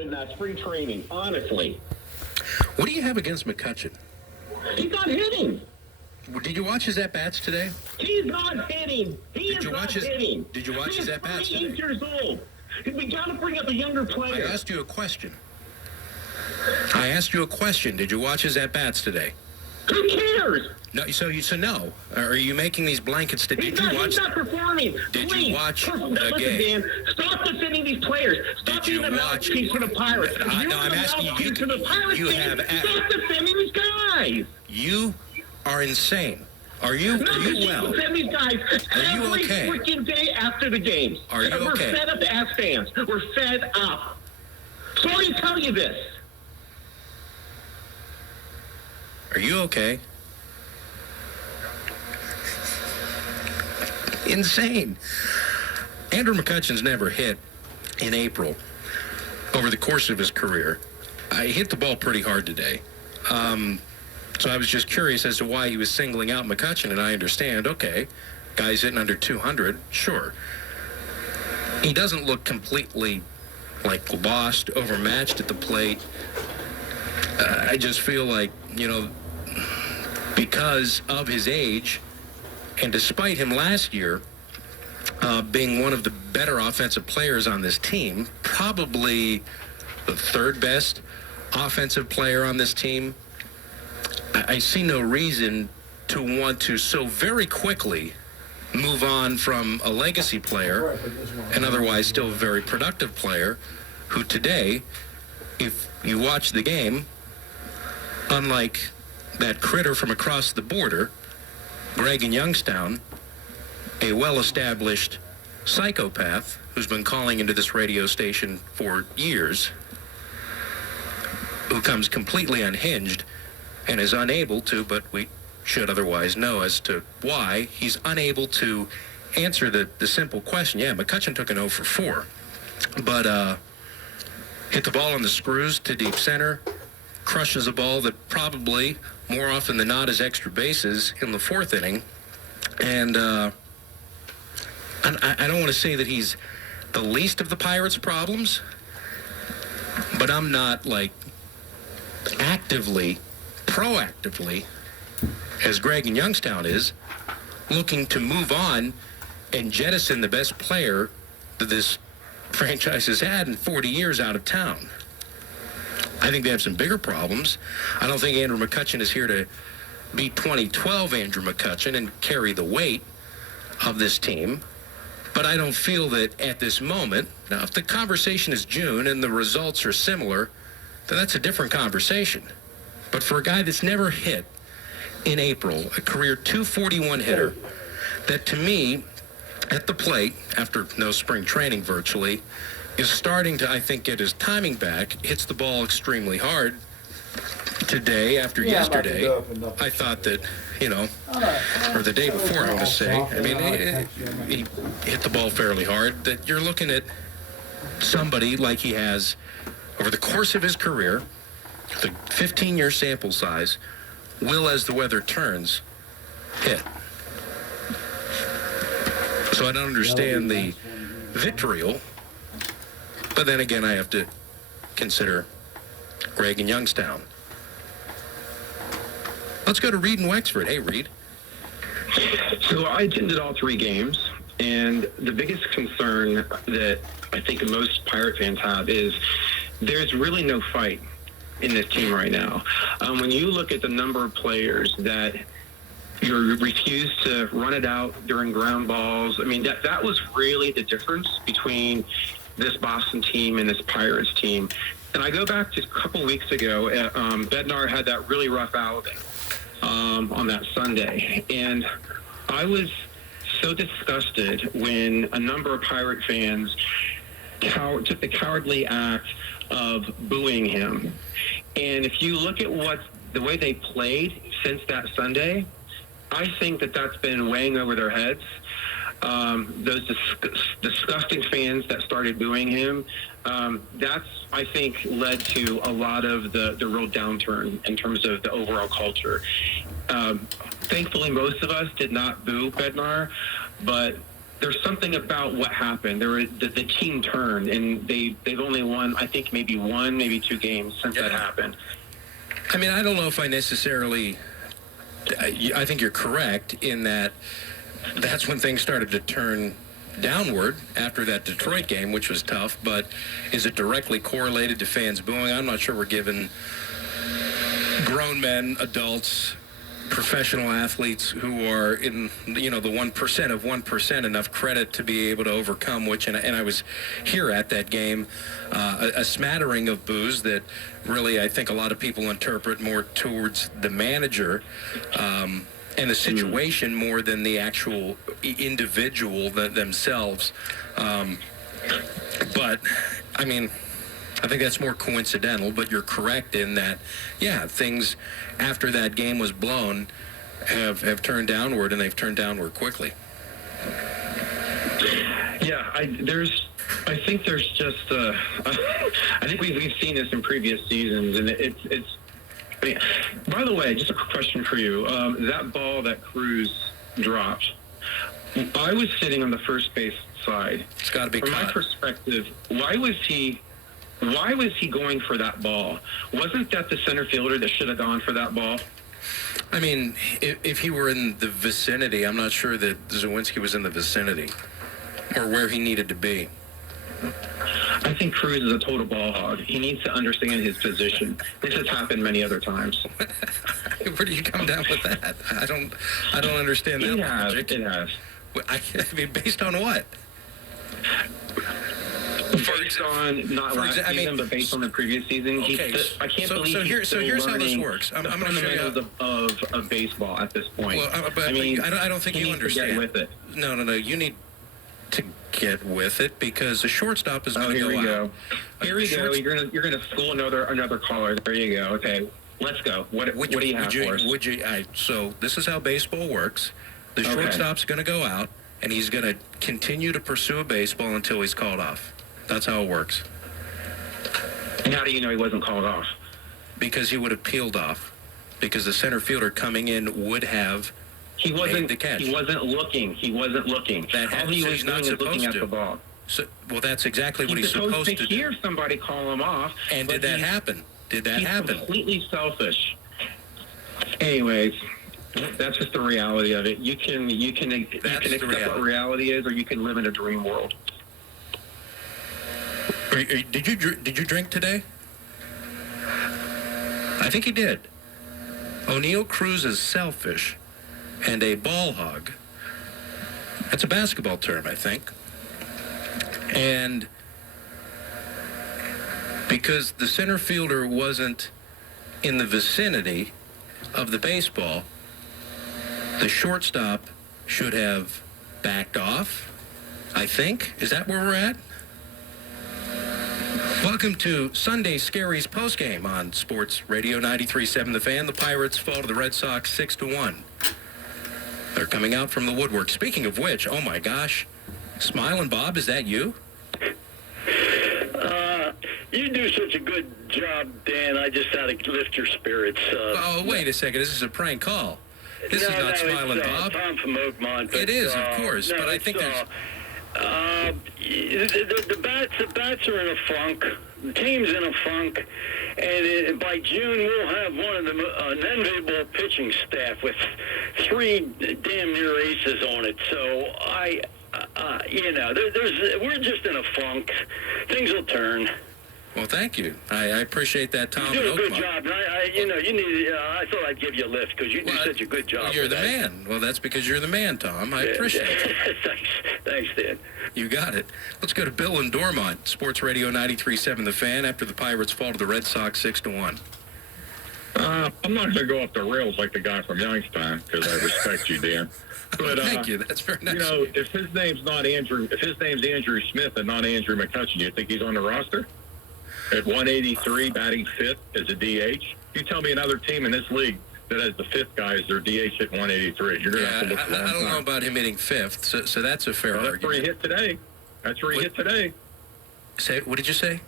In spring training, honestly. What do you have against McCutchen? He's not hitting. Did you watch his at-bats today? He's not hitting. Did you watch his at-bats today? He's 38 years old. We got to bring up a younger player. I asked you a question. Did you watch his at-bats today? Who cares? No, so no. Are you making these blankets? He's not performing. Did Please, you watch the listen, game? Dan, stop defending these players. Stop being the mouthpiece for the Pirates. I'm asking you. For the Pirates stop defending these guys. You are insane. Are you well? Defend these guys every freaking day after the games. Are you okay? We're fed up as fans. We're fed up. Sorry to tell you this. Are you okay? Insane. Andrew McCutchen's never hit in April over the course of his career. I hit the ball pretty hard today. So I was just curious as to why he was singling out McCutchen, and I understand, okay, guy's hitting under 200, sure. He doesn't look completely, lost, overmatched at the plate. I just feel like, because of his age, and despite him last year being one of the better offensive players on this team, probably the third best offensive player on this team, I see no reason to want to so very quickly move on from a legacy player, an otherwise still very productive player, who today, if you watch the game, unlike that critter from across the border, Greg in Youngstown, a well-established psychopath who's been calling into this radio station for years, who comes completely unhinged and is unable to, but we should otherwise know as to why, he's unable to answer the simple question. Yeah, McCutchen took an 0 for 4, but hit the ball on the screws to deep center, crushes a ball that probably, more often than not, is extra bases in the fourth inning. And I don't want to say that he's the least of the Pirates' problems, but I'm not, proactively, as Greg in Youngstown is, looking to move on and jettison the best player that this franchise has had in 40 years out of town. I think they have some bigger problems. I don't think Andrew McCutchen is here to be 2012 Andrew McCutchen and carry the weight of this team. But I don't feel that at this moment, now if the conversation is June and the results are similar, then that's a different conversation. But for a guy that's never hit in April, a career .241 hitter, that to me, at the plate, after no spring training virtually, is starting to, I think, get his timing back, hits the ball extremely hard today after yesterday. I thought that, or the day before, I'm going to say, he hit the ball fairly hard, that you're looking at somebody like he has over the course of his career, the 15-year sample size, will, as the weather turns, hit. So I don't understand the vitriol. But then again, I have to consider Greg in Youngstown. Let's go to Reed in Wexford. Hey, Reed. So I attended all three games, and the biggest concern that I think most Pirate fans have is there's really no fight in this team right now. When you look at the number of players that you refuse to run it out during ground balls, that was really the difference between this Boston team and this Pirates team. And I go back to a couple weeks ago, Bednar had that really rough outing on that Sunday. And I was so disgusted when a number of Pirate fans took the cowardly act of booing him. And if you look at the way they played since that Sunday, I think that's been weighing over their heads. Those disgusting fans that started booing him, that's, I think, led to a lot of the real downturn in terms of the overall culture. Thankfully, most of us did not boo Bednar, but there's something about what happened. The team turned, and they've only won, I think, maybe 1, maybe 2 games since that happened. I mean, I don't know if I necessarily. I think you're correct in that that's when things started to turn downward after that Detroit game, which was tough. But is it directly correlated to fans booing? I'm not sure we're giving grown men, adults, professional athletes who are in, the 1% of 1% enough credit to be able to overcome, which, and I was here at that game, a smattering of boos that really I think a lot of people interpret more towards the manager and the situation more than the actual individual themselves. But, I mean, I think that's more coincidental, but you're correct in that, things after that game was blown have turned downward, and they've turned downward quickly. Yeah, I think there's just I think we've seen this in previous seasons, and it's. I mean, by the way, just a question for you. That ball that Cruz dropped, I was sitting on the first base side. It's got to be From caught. my perspective, why was he going for that ball? Wasn't that the center fielder that should have gone for that ball? I mean, if he were in the vicinity, I'm not sure that Zawinski was in the vicinity or where he needed to be. I think Cruz is a total ball hog. He needs to understand his position. This has happened many other times. Where do you come down with that? I don't understand that logic. It has. I mean, based on what? Based on not last season, but based on the previous season. Okay, I can't believe so here's how this works. I'm going to show you of baseball at this point. Well, but I mean, I don't think you understand. Get with it. No. You need to get with it because the shortstop is going to go out. Here we go. You're gonna school another caller. There you go. Okay, let's go. What do you have for us? So this is how baseball works. The shortstop's going to go out, and he's going to continue to pursue a baseball until he's called off. That's how it works. And how do you know he wasn't called off? Because he would have peeled off. Because the center fielder coming in would have made the catch. He wasn't looking. All he was doing is looking at the ball. So, well, that's exactly what he's supposed to do. Hear somebody call him off. And did that happen? Did that happen? Completely selfish. Anyways, that's just the reality of it. You can accept what reality is, or you can live in a dream world. Did you drink today? I think he did. O'Neal Cruz is selfish and a ball hog. That's a basketball term, I think. And because the center fielder wasn't in the vicinity of the baseball, the shortstop should have backed off, I think. Is that where we're at? Welcome to Sunday Scaries postgame on Sports Radio 93.7 The Fan. The Pirates fall to the Red Sox 6-1. They're coming out from the woodwork. Speaking of which, oh my gosh, Smiling Bob, is that you? You do such a good job, Dan. I just had to lift your spirits. Wait a second. This is a prank call. This is not Smiling Bob. Tom from Oakmont. It is, of course, but I think there's... The bats are in a funk. The team's in a funk, and by June we'll have one of an enviable pitching staff with 3 damn near aces on it. So we're just in a funk. Things will turn. Well, thank you. I appreciate that, Tom. You do a good job. I thought I'd give you a lift because you do such a good job. You're the man. Well, that's because you're the man, Tom. I appreciate it. Thanks, Dan. You got it. Let's go to Bill in Dormont, Sports Radio 93.7 The Fan, after the Pirates fall to the Red Sox 6-1. I'm not going to go off the rails like the guy from Youngstown because I respect you, Dan. But, thank you. That's very nice. If his name's Andrew Smith and not Andrew McCutcheon, do you think he's on the roster? At 183, batting 5th as a DH. You tell me another team in this league that has the 5th guy as their DH at 183. You're going to have to look for I don't know about him hitting 5th, so that's a fair argument. That's where he hit today. Hit today. What did you say?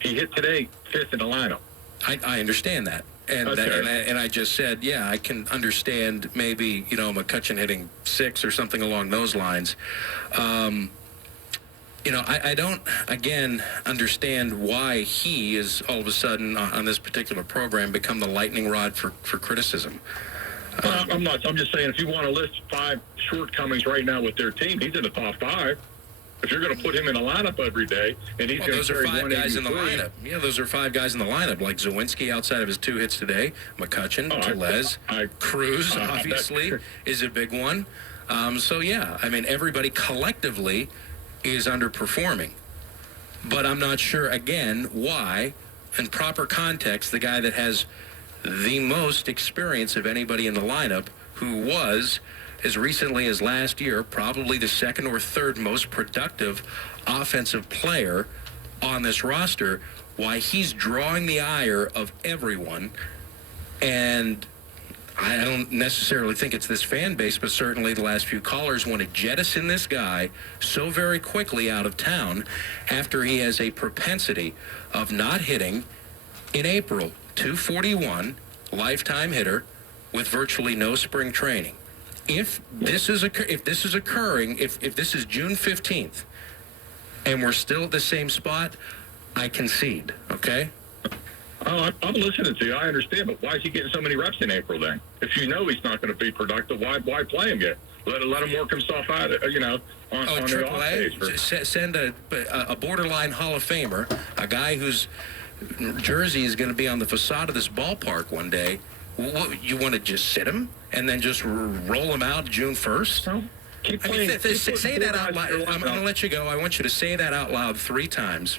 He hit today 5th in the lineup. I understand that. And, Okay. and I just said, yeah, I can understand maybe, McCutcheon hitting 6 or something along those lines. I don't, again, understand why he is all of a sudden on this particular program become the lightning rod for criticism. I'm just saying, if you want to list 5 shortcomings right now with their team, he's in the top 5. If you're going to put him in a lineup every day, and he's going those to are carry 5 guys in the 183. lineup. Yeah, those are 5 guys in the lineup, like Zawinski outside of his 2 hits today, McCutcheon, Tellez, Cruz, obviously, is a big one. Everybody collectively is underperforming. But I'm not sure, again, why, in proper context, the guy that has the most experience of anybody in the lineup, who was, as recently as last year, probably the 2nd or 3rd most productive offensive player on this roster, why he's drawing the ire of everyone. And I don't necessarily think it's this fan base, but certainly the last few callers want to jettison this guy so very quickly out of town after he has a propensity of not hitting in April. 241, lifetime hitter with virtually no spring training. If this is occurring, if this is June 15th, and we're still at the same spot, I concede, okay? Oh, I'm listening to you. I understand, but why is he getting so many reps in April then? If you know he's not going to be productive, why play him yet? Let him work himself out, on the off days. Send a borderline Hall of Famer, a guy whose jersey is going to be on the facade of this ballpark one day. What, you want to just sit him and then just roll him out June 1st? No. Keep playing. Say that out loud. I'm going to let you go. I want you to say that out loud 3 times,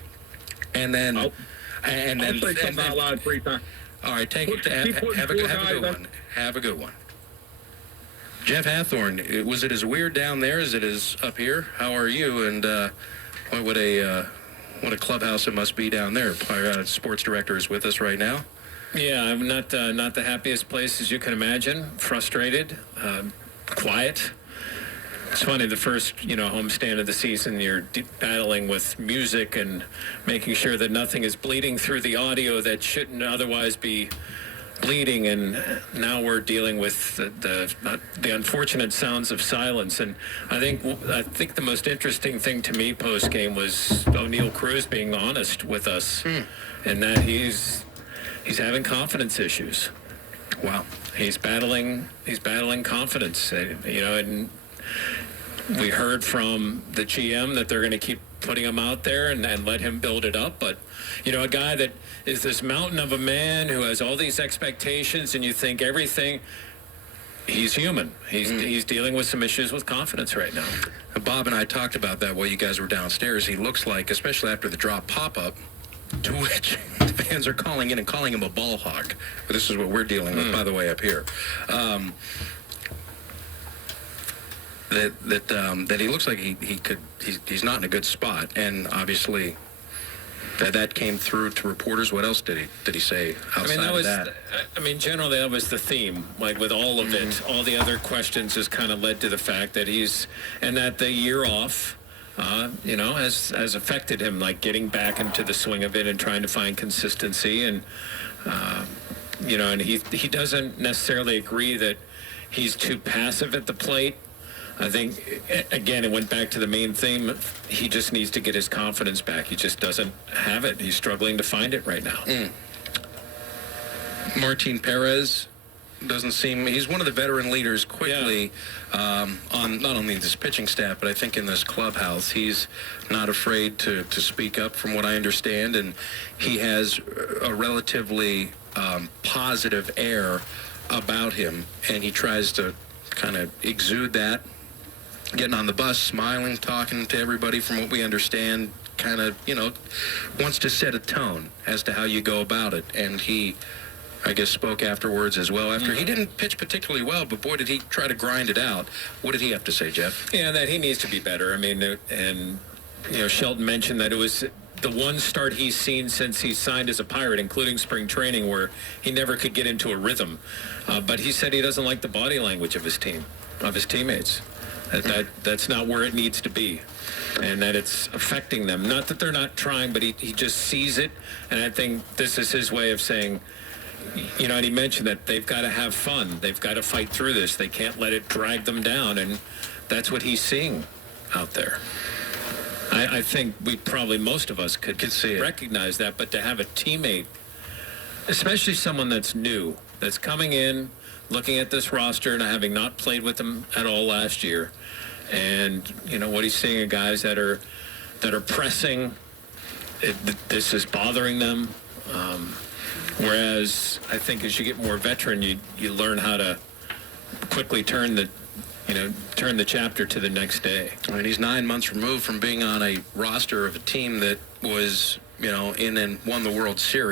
and then I'll say something out loud 3 times. All right, take it. Have a good one. Have a good one. Jeff Hathorn, was it as weird down there as it is up here? How are you? And what a clubhouse it must be down there. Our sports director is with us right now. Yeah, I'm not the happiest place, as you can imagine. Frustrated, quiet. It's funny, the first, homestand of the season, you're battling with music and making sure that nothing is bleeding through the audio that shouldn't otherwise be bleeding, and now we're dealing with the unfortunate sounds of silence. And I think the most interesting thing to me post game was O'Neal Cruz being honest with us, and that he's having confidence issues. Wow, he's battling confidence. And we heard from the GM that they're going to keep putting him out there and let him build it up. But, a guy that is this mountain of a man who has all these expectations, and you think everything, he's human. He's dealing with some issues with confidence right now. Bob and I talked about that while you guys were downstairs. He looks like, especially after the drop pop-up, to which the fans are calling in and calling him a ball hawk. But this is what we're dealing with, by the way, up here. That he looks like he's not in a good spot, and obviously that came through to reporters. What else did he say outside of that? Generally that was the theme. Like with all of it, all the other questions has kind of led to the fact that that the year off, has affected him, like getting back into the swing of it and trying to find consistency, and and he doesn't necessarily agree that he's too passive at the plate. I think, again, it went back to the main theme. He just needs to get his confidence back. He just doesn't have it. He's struggling to find it right now. Martin Perez doesn't seem... He's one of the veteran leaders quickly on not only this pitching staff, but I think in this clubhouse. He's not afraid to speak up, from what I understand, and he has a relatively positive air about him, and he tries to kind of exude that. Getting on the bus, smiling, talking to everybody, from what we understand, kind of, wants to set a tone as to how you go about it. And he, I guess, spoke afterwards as well. After he didn't pitch particularly well, but boy, did he try to grind it out. What did he have to say, Jeff? Yeah, that he needs to be better. Shelton mentioned that it was the one start he's seen since he signed as a Pirate, including spring training, where he never could get into a rhythm. But he said he doesn't like the body language of his team, of his teammates. That's not where it needs to be, and that it's affecting them. Not that they're not trying, but he just sees it, and I think this is his way of saying, and he mentioned that they've got to have fun. They've got to fight through this. They can't let it drag them down, and that's what he's seeing out there. I think most of us could see it. recognize that, but to have a teammate, especially someone that's new, that's coming in, looking at this roster and having not played with them at all last year, and what he's seeing are guys that are pressing. This is bothering them. Whereas I think as you get more veteran, you learn how to quickly turn the chapter to the next day. I mean, he's 9 months removed from being on a roster of a team that was, in and won the World Series.